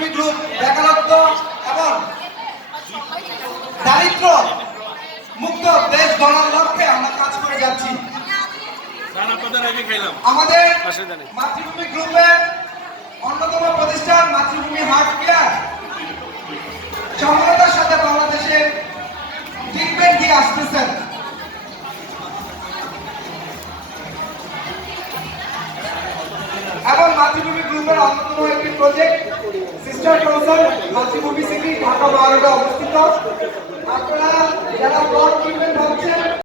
শ্রমিক গ্রুপ বেকারত্ব এবং দারিদ্র মুক্ত দেশ গড়ার লক্ষ্যে আমরা কাজ করে যাচ্ছি। আমাদের মাতৃভূমি গ্রুপের অন্যতম প্রতিষ্ঠান মাতৃভূমি হাট কেয়ার। সমানতার সাথে বাংলাদেশে ট্রিটমেন্ট দিয়ে আসতেছেন। এবং মাতৃভূমি অন্যতম একটি প্রজেক্ট সিস্টার কাউন্সিল মাতৃভূমি সিটি ঢাকা মহানগরে অবস্থিত। আপনারা যারা